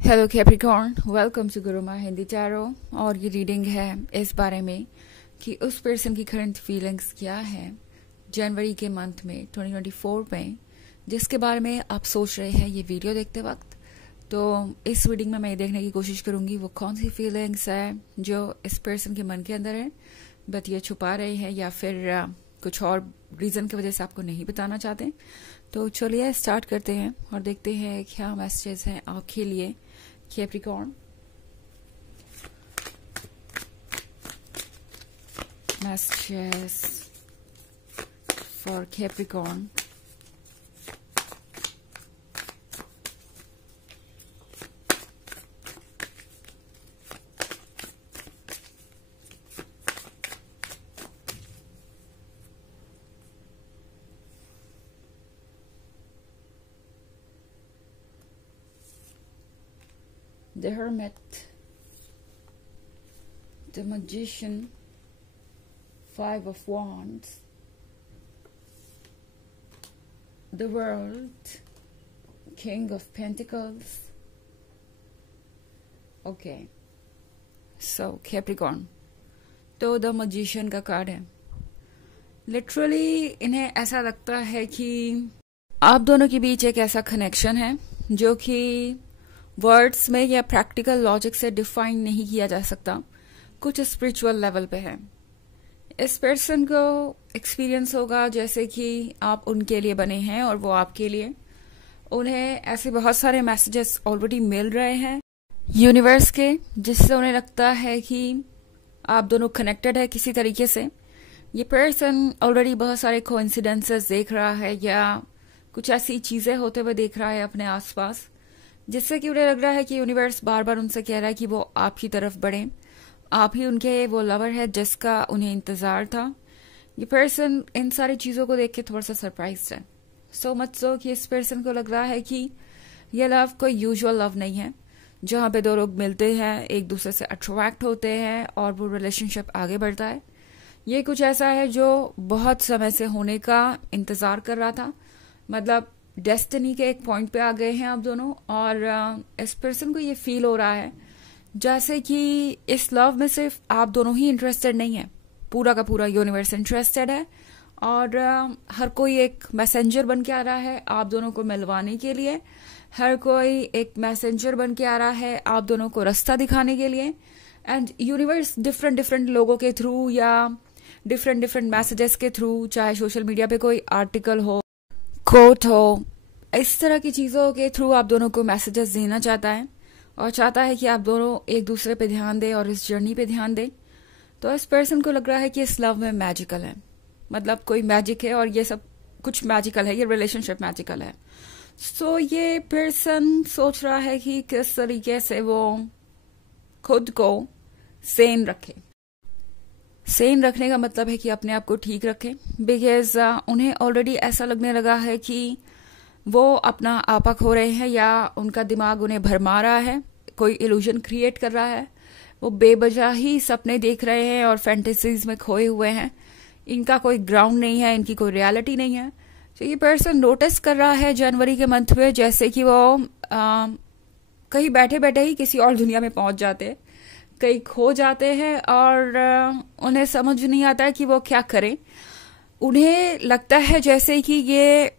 Hello Capricorn, welcome to Gurumaa Hindi tarot. और ये reading है इस बारे में कि उस पर्सन की करंट फीलिंग्स क्या है जनवरी के मंथ में 2024 में, जिसके बारे में आप सोच रहे हैं ये वीडियो देखते वक्त। तो इस रीडिंग में मैं ये देखने की कोशिश करूंगी वो कौन सी फीलिंग्स है जो इस पर्सन के मन के अंदर है बट ये छुपा रहे हैं या फिर कुछ और रीज़न की वजह से आपको नहीं बताना चाहते। तो चलिए स्टार्ट करते हैं और देखते हैं क्या मैसेजेस हैं आपके लिए Capricorn. Messages for Capricorn. The Hermit, the Magician, Five of Wands, the World, King of Pentacles. Okay, so Capricorn. तो द मजिशियन का कार्ड है। लिटरली इन्हें ऐसा लगता है कि आप दोनों के बीच एक ऐसा कनेक्शन है जो कि वर्ड्स में या प्रैक्टिकल लॉजिक से डिफाइन नहीं किया जा सकता, कुछ स्पिरिचुअल लेवल पे है। इस पर्सन को एक्सपीरियंस होगा जैसे कि आप उनके लिए बने हैं और वो आपके लिए। उन्हें ऐसे बहुत सारे मैसेजेस ऑलरेडी मिल रहे हैं यूनिवर्स के, जिससे उन्हें लगता है कि आप दोनों कनेक्टेड है किसी तरीके से। ये पर्सन ऑलरेडी बहुत सारे कोइंसिडेंसेस देख रहा है या कुछ ऐसी चीजें होते हुए देख रहा है अपने आसपास, जिससे कि उन्हें लग रहा है कि यूनिवर्स बार बार उनसे कह रहा है कि वो आपकी तरफ बढ़े। आप ही उनके वो लवर है जिसका उन्हें इंतजार था। ये पर्सन इन सारी चीजों को देख के थोड़ा सा सरप्राइज है, सो मच सो कि इस पर्सन को लग रहा है कि ये लव कोई यूजुअल लव नहीं है जहां पे दो लोग मिलते हैं, एक दूसरे से अट्रैक्ट होते हैं और वो रिलेशनशिप आगे बढ़ता है। ये कुछ ऐसा है जो बहुत समय से होने का इंतजार कर रहा था, मतलब डेस्टिनी के एक पॉइंट पे आ गए हैं आप दोनों। और इस पर्सन को ये फील हो रहा है जैसे कि इस लव में सिर्फ आप दोनों ही इंटरेस्टेड नहीं है, पूरा का पूरा यूनिवर्स इंटरेस्टेड है। और हर कोई एक मैसेंजर बन के आ रहा है आप दोनों को मिलवाने के लिए। हर कोई एक मैसेंजर बन के आ रहा है आप दोनों को रास्ता दिखाने के लिए। एंड यूनिवर्स डिफरेंट डिफरेंट लोगों के थ्रू या डिफरेंट डिफरेंट मैसेजेस के थ्रू, चाहे सोशल मीडिया पे कोई आर्टिकल हो, कोट हो, इस तरह की चीजों के थ्रू आप दोनों को मैसेजेस देना चाहता है और चाहता है कि आप दोनों एक दूसरे पे ध्यान दें और इस जर्नी पे ध्यान दें। तो इस पर्सन को लग रहा है कि इस लव में मैजिकल है, मतलब कोई मैजिक है और ये सब कुछ मैजिकल है, ये रिलेशनशिप मैजिकल है। सो ये पर्सन सोच रहा है कि किस तरीके से वो खुद को सेन रखे। सेन रखने का मतलब है कि अपने आप को ठीक रखें, बिकॉज उन्हें ऑलरेडी ऐसा लगने लगा है कि वो अपना आपा खो रहे हैं या उनका दिमाग उन्हें भरमा रहा है, कोई इल्यूजन क्रिएट कर रहा है। वो बेवजह ही सपने देख रहे हैं और फैंटेसीज में खोए हुए हैं। इनका कोई ग्राउंड नहीं है, इनकी कोई रियलिटी नहीं है। तो ये पर्सन नोटिस कर रहा है जनवरी के मंथ में जैसे कि वो कहीं बैठे बैठे ही किसी और दुनिया में पहुंच जाते हैं, कहीं खो जाते हैं और उन्हें समझ नहीं आता है कि वो क्या करें। उन्हें लगता है जैसे कि ये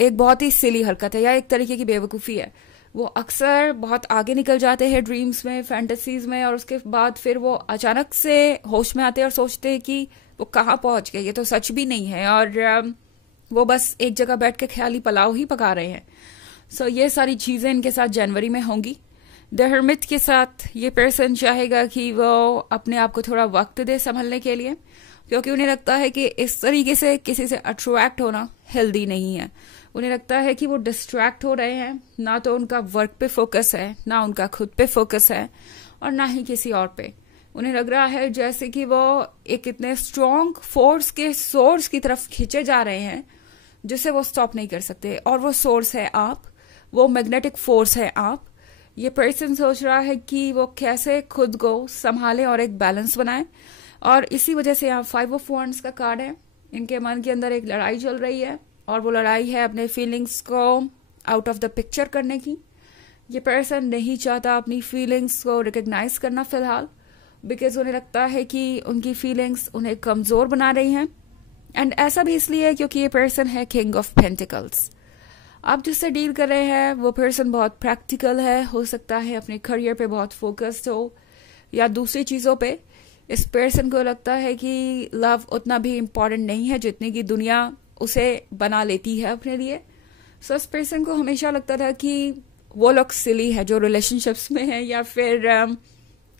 एक बहुत ही सिली हरकत है या एक तरीके की बेवकूफ़ी है। वो अक्सर बहुत आगे निकल जाते हैं ड्रीम्स में, फैंटेसीज में, और उसके बाद फिर वो अचानक से होश में आते हैं और सोचते हैं कि वो कहाँ पहुंच गए, ये तो सच भी नहीं है। और वो बस एक जगह बैठ के ख्याली पलाव ही पका रहे हैं। सो ये सारी चीज़ें इनके साथ जनवरी में होंगी। द हर्मिट के साथ ये पर्सन चाहेगा कि वो अपने आप को थोड़ा वक्त दे संभलने के लिए, क्योंकि उन्हें लगता है कि इस तरीके से किसी से अट्रैक्ट होना हेल्दी नहीं है। उन्हें लगता है कि वो डिस्ट्रैक्ट हो रहे हैं, ना तो उनका वर्क पे फोकस है, ना उनका खुद पे फोकस है और ना ही किसी और पे। उन्हें लग रहा है जैसे कि वो एक इतने स्ट्रॉन्ग फोर्स के सोर्स की तरफ खींचे जा रहे हैं जिसे वो स्टॉप नहीं कर सकते, और वो सोर्स है आप, वो मैग्नेटिक फोर्स है आप। ये पर्सन सोच रहा है कि वो कैसे खुद को संभाले और एक बैलेंस बनाए, और इसी वजह से यहाँ 5 ऑफ वॉन्ड्स का कार्ड है। इनके मन के अंदर एक लड़ाई चल रही है और वो लड़ाई है अपने फीलिंग्स को आउट ऑफ द पिक्चर करने की। ये पर्सन नहीं चाहता अपनी फीलिंग्स को रिकग्नाइज करना फिलहाल, बिकॉज उन्हें लगता है कि उनकी फीलिंग्स उन्हें कमजोर बना रही हैं। एंड ऐसा भी इसलिए क्योंकि ये पर्सन है किंग ऑफ पेंटिकल्स। आप जिससे डील कर रहे हैं वो पर्सन बहुत प्रैक्टिकल है, हो सकता है अपने करियर पे बहुत फोकस्ड हो या दूसरी चीजों पे। इस पर्सन को लगता है कि लव उतना भी इम्पोर्टेंट नहीं है जितनी कि दुनिया उसे बना लेती है अपने लिए। सो इस पर्सन को हमेशा लगता था कि वो लोग सिली है जो रिलेशनशिप्स में है, या फिर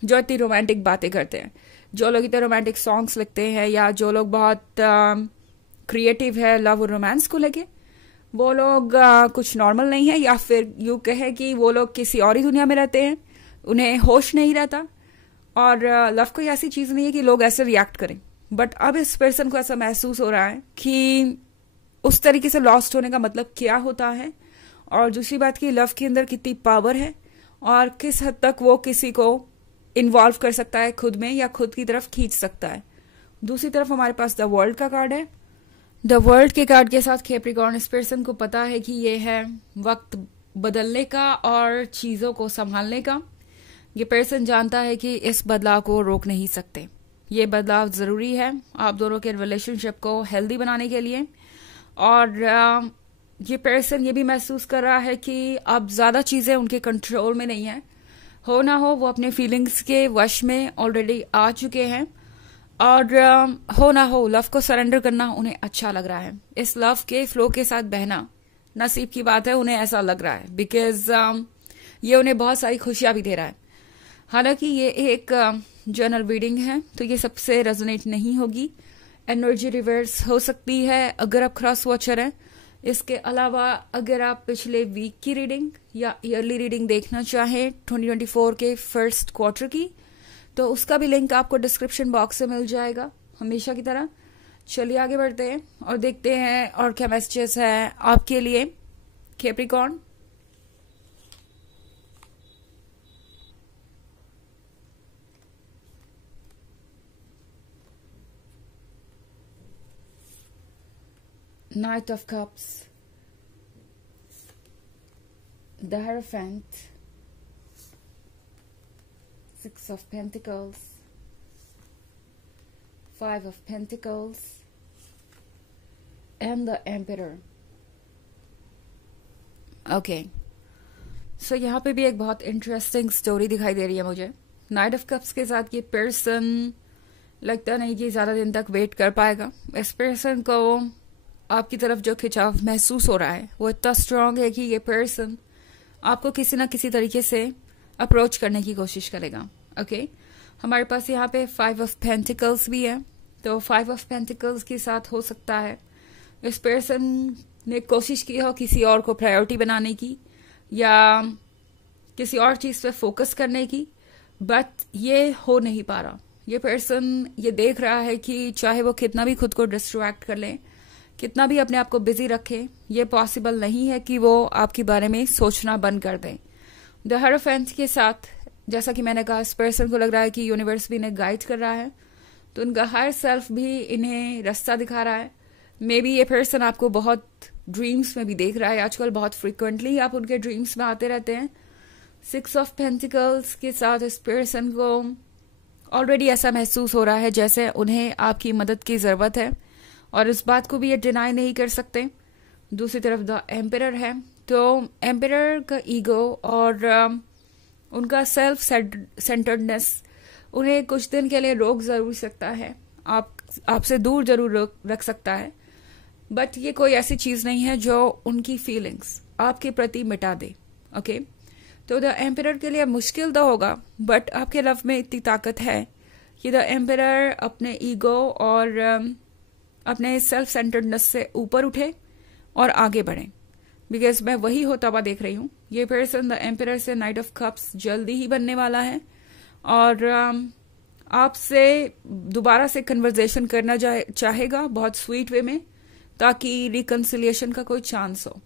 जो इतनी रोमांटिक बातें करते हैं, जो लोग इतने रोमांटिक सॉन्ग्स लिखते हैं, या जो लोग बहुत क्रिएटिव है लव और रोमांस को लेके, वो लोग कुछ नॉर्मल नहीं है, या फिर यूं कहे कि वो लोग किसी और ही दुनिया में रहते हैं, उन्हें होश नहीं रहता। और लव कोई ऐसी चीज नहीं है कि लोग ऐसे रिएक्ट करें। बट अब इस पर्सन को ऐसा महसूस हो रहा है कि उस तरीके से लॉस्ट होने का मतलब क्या होता है, और दूसरी बात कि लव के अंदर कितनी पावर है और किस हद तक वो किसी को इन्वॉल्व कर सकता है खुद में, या खुद की तरफ खींच सकता है। दूसरी तरफ हमारे पास द वर्ल्ड का कार्ड है। द वर्ल्ड के कार्ड के साथ कैप्रिकॉर्न, इस पर्सन को पता है कि ये है वक्त बदलने का और चीजों को संभालने का। ये पर्सन जानता है कि इस बदलाव को रोक नहीं सकते। ये बदलाव जरूरी है आप दोनों के रिलेशनशिप को हेल्दी बनाने के लिए। और ये पर्सन ये भी महसूस कर रहा है कि अब ज्यादा चीजें उनके कंट्रोल में नहीं है। हो ना हो वो अपने फीलिंग्स के वश में ऑलरेडी आ चुके हैं, और हो ना हो लव को सरेंडर करना उन्हें अच्छा लग रहा है। इस लव के फ्लो के साथ बहना नसीब की बात है, उन्हें ऐसा लग रहा है, बिकॉज ये उन्हें बहुत सारी खुशियां भी दे रहा है। हालांकि ये एक जनरल रीडिंग है तो ये सबसे रेजोनेट नहीं होगी, एनर्जी रिवर्स हो सकती है अगर आप क्रॉस वॉचर हैं। इसके अलावा अगर आप पिछले वीक की रीडिंग या ईयरली रीडिंग देखना चाहें 2024 के फर्स्ट क्वार्टर की, तो उसका भी लिंक आपको डिस्क्रिप्शन बॉक्स में मिल जाएगा हमेशा की तरह। चलिए आगे बढ़ते हैं और देखते हैं और क्या मैसेजेस है आपके लिए Capricorn. Knight of Cups, the Hierophant, Six of Pentacles, Five of Pentacles, and the Emperor. Okay, so यहाँ पे भी एक बहुत इंटरेस्टिंग स्टोरी दिखाई दे रही है मुझे। नाइट ऑफ कप्स के साथ ये पर्सन लगता नहीं कि ज्यादा दिन तक वेट कर पाएगा। इस पर्सन को आपकी तरफ जो खिंचाव महसूस हो रहा है वो इतना स्ट्रांग है कि ये पर्सन आपको किसी ना किसी तरीके से अप्रोच करने की कोशिश करेगा। ओके, हमारे पास यहाँ पे 5 ऑफ पेंटिकल्स भी है, तो 5 ऑफ पेंटिकल्स के साथ हो सकता है इस पर्सन ने कोशिश की हो किसी और को प्रायोरिटी बनाने की या किसी और चीज पे फोकस करने की, बट ये हो नहीं पा रहा। ये पर्सन ये देख रहा है कि चाहे वो कितना भी खुद को डिस्ट्रैक्ट कर ले, कितना भी अपने आप को बिजी रखे, ये पॉसिबल नहीं है कि वो आपके बारे में सोचना बंद कर दें। द हायरोफेंट के साथ जैसा कि मैंने कहा, इस पर्सन को लग रहा है कि यूनिवर्स भी इन्हें गाइड कर रहा है, तो उनका हायर सेल्फ भी इन्हें रास्ता दिखा रहा है। मे बी ये पर्सन आपको बहुत ड्रीम्स में भी देख रहा है, आजकल बहुत फ्रिक्वेंटली आप उनके ड्रीम्स में आते रहते हैं। 6 ऑफ पेंटिकल्स के साथ इस पर्सन को ऑलरेडी ऐसा महसूस हो रहा है जैसे उन्हें आपकी मदद की जरूरत है, और इस बात को भी ये डिनाई नहीं कर सकते। दूसरी तरफ द एम्परर है, तो एम्परर का ईगो और उनका सेल्फ सेंटर्डनेस उन्हें कुछ दिन के लिए रोक जरूर सकता है, आपसे दूर जरूर रख सकता है, बट ये कोई ऐसी चीज नहीं है जो उनकी फीलिंग्स आपके प्रति मिटा दे। ओके, तो द एम्परर के लिए मुश्किल तो होगा, बट आपके लव में इतनी ताकत है कि द एम्परर अपने ईगो और अपने सेल्फ सेंटर्डनेस से ऊपर उठे और आगे बढ़े, बिकॉज मैं वही होता हुआ देख रही हूँ। ये पर्सन द एम्परर से नाइट ऑफ कप्स जल्दी ही बनने वाला है, और आपसे दोबारा से कन्वर्सेशन करना चाहेगा बहुत स्वीट वे में, ताकि रिकन्सिलिएशन का कोई चांस हो।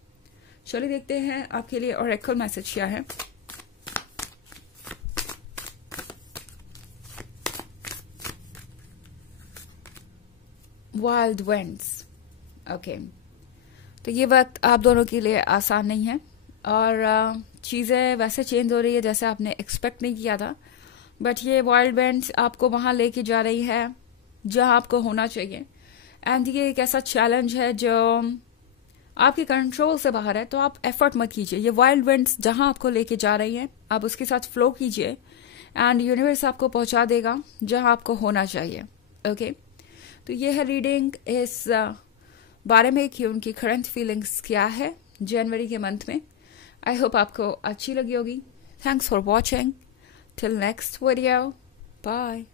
चलिए देखते हैं आपके लिए ऑरेकल मैसेज क्या है। Wild winds. ओके, तो ये वक्त आप दोनों के लिए आसान नहीं है। और चीज़ें वैसे चेंज हो रही है जैसे आपने एक्सपेक्ट नहीं किया था, बट ये वाइल्ड वेंट्स आपको वहाँ लेके जा रही है जहाँ आपको होना चाहिए। एंड ये एक ऐसा चैलेंज है जो आपके कंट्रोल से बाहर है, तो आप एफर्ट मत कीजिए। ये वाइल्ड वेंट्स जहाँ आपको लेके जा रही है, आप उसके साथ फ्लो कीजिए एंड यूनिवर्स आपको पहुंचा देगा जहाँ आपको होना चाहिए। ओके, तो ये है रीडिंग इस बारे में कि उनकी करंट फीलिंग्स क्या है जनवरी के मंथ में। आई होप आपको अच्छी लगी होगी। Thanks for watching. Till next video, bye.